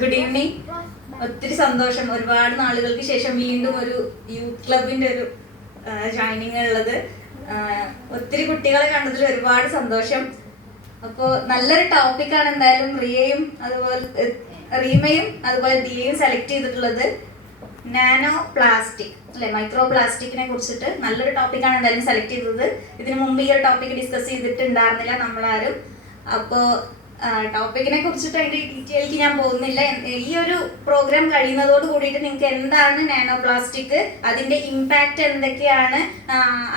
Good evening. ഒത്തിരി സന്തോഷം, ഒരുപാട് നാളുകൾക്ക് ശേഷം വീണ്ടും ഒരു യൂത്ത് ക്ലബിന്റെ ഒരു ജോയിനിങ് ഉള്ളത്. ഒത്തിരി കുട്ടികളെ കണ്ടതിൽ ഒരുപാട് സന്തോഷം. അപ്പോൾ നല്ലൊരു ടോപ്പിക്കാണ് എന്തായാലും റീമയും അതുപോലെ ദിയയും സെലക്ട് ചെയ്തിട്ടുള്ളത്. നാനോ പ്ലാസ്റ്റിക് അല്ലെ, മൈക്രോ പ്ലാസ്റ്റിക്കിനെ കുറിച്ചിട്ട് നല്ലൊരു ടോപ്പിക്കാണ് എന്തായാലും സെലക്ട് ചെയ്തത്. ഇതിനു മുമ്പ് ഈ ഒരു ടോപ്പിക് ഡിസ്കസ് ചെയ്തിട്ടുണ്ടായിരുന്നില്ല നമ്മളാരും. അപ്പോൾ ടോപ്പിക്കിനെ കുറിച്ചിട്ട് അതിന്റെ ഡീറ്റെയിലേക്ക് ഞാൻ പോകുന്നില്ല. ഈ ഒരു പ്രോഗ്രാം കഴിയുന്നതോട് കൂടിയിട്ട് നിങ്ങൾക്ക് എന്താണ് നാനോ പ്ലാസ്റ്റിക്, അതിന്റെ ഇമ്പാക്റ്റ് എന്തൊക്കെയാണ്,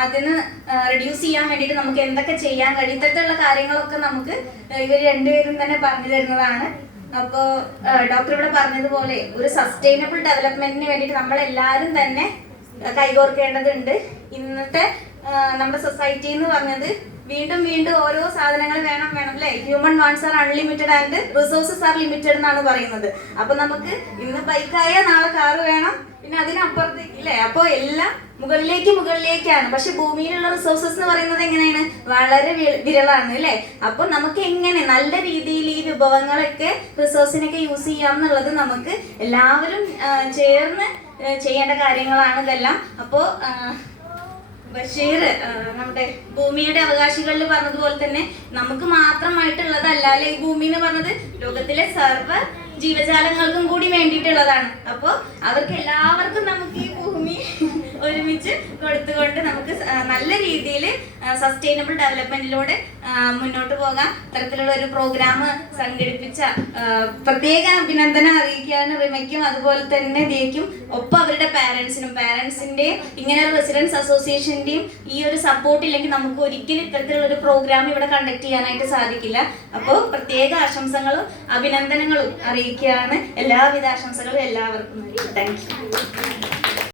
അതിന് റെഡ്യൂസ് ചെയ്യാൻ വേണ്ടിയിട്ട് നമുക്ക് എന്തൊക്കെ ചെയ്യാൻ കഴിയും, ഇത്തരത്തിലുള്ള കാര്യങ്ങളൊക്കെ നമുക്ക് ഇവർ രണ്ടുപേരും തന്നെ പറഞ്ഞു തരുന്നതാണ്. അപ്പോൾ ഡോക്ടർ ഇവിടെ പറഞ്ഞതുപോലെ ഒരു സസ്റ്റൈനബിൾ ഡെവലപ്മെന്റിന് വേണ്ടിയിട്ട് നമ്മളെല്ലാവരും തന്നെ കൈകോർക്കേണ്ടതുണ്ട്. ഇന്നത്തെ നമ്മുടെ സൊസൈറ്റി എന്ന് പറഞ്ഞത് വീണ്ടും വീണ്ടും ഓരോ സാധനങ്ങൾ വേണം അല്ലേ. Human wants R unlimited and resources R limited എന്നാണ് പറയുന്നത്. അപ്പൊ നമുക്ക് ഇന്ന് ബൈക്കായ നാളെ കാറ് വേണം, പിന്നെ അതിനപ്പുറത്തേക്ക് ഇല്ലേ. അപ്പോൾ എല്ലാം മുകളിലേക്കാണ്. പക്ഷെ ഭൂമിയിലുള്ള റിസോഴ്സസ് എന്ന് പറയുന്നത് എങ്ങനെയാണ്, വളരെ വിരളാണ് അല്ലേ. അപ്പൊ നമുക്ക് എങ്ങനെ നല്ല രീതിയിൽ ഈ വിഭവങ്ങളൊക്കെ റിസോഴ്സിനൊക്കെ യൂസ് ചെയ്യാം എന്നുള്ളത് നമുക്ക് എല്ലാവരും ചേർന്ന് ചെയ്യേണ്ട കാര്യങ്ങളാണ് ഇതെല്ലാം. അപ്പോൾ ബഷീർ നമ്മുടെ ഭൂമിയുടെ അവകാശികളിൽ പറഞ്ഞതുപോലെ തന്നെ നമുക്ക് മാത്രമായിട്ടുള്ളതല്ല അല്ലെ ഈ ഭൂമി എന്ന് പറഞ്ഞത്, ലോകത്തിലെ സർവ്വ ജീവജാലങ്ങൾക്കും കൂടി വേണ്ടിയിട്ടുള്ളതാണ്. അപ്പോൾ അവർക്ക് എല്ലാവർക്കും നമുക്ക് ഈ ഭൂമി ഒരുമിച്ച് കൊടുത്തുകൊണ്ട് നമുക്ക് നല്ല രീതിയിൽ സസ്റ്റൈനബിൾ ഡെവലപ്മെന്റിലൂടെ മുന്നോട്ട് പോകാം. അത്തരത്തിലുള്ള ഒരു പ്രോഗ്രാം സംഘടിപ്പിച്ച പ്രത്യേക അഭിനന്ദനം അറിയിക്കാൻ റിമയ്ക്കും അതുപോലെ തന്നെ ദിയയ്ക്കും, ഒപ്പം അവരുടെ പാരന്റ്സിന്റെയും ഇങ്ങനെ റെസിഡൻസ് അസോസിയേഷന്റെയും ഈ ഒരു സപ്പോർട്ട് ഇല്ലെങ്കിൽ നമുക്ക് ഒരിക്കലും ഇത്തരത്തിലുള്ള ഒരു പ്രോഗ്രാം ഇവിടെ കണ്ടക്ട് ചെയ്യാനായിട്ട് സാധിക്കില്ല. അപ്പോൾ പ്രത്യേക ആശംസകളും അഭിനന്ദനങ്ങളും അറിയിക്കുകയാണ്. എല്ലാവിധ ആശംസകളും എല്ലാവർക്കും. Thank you.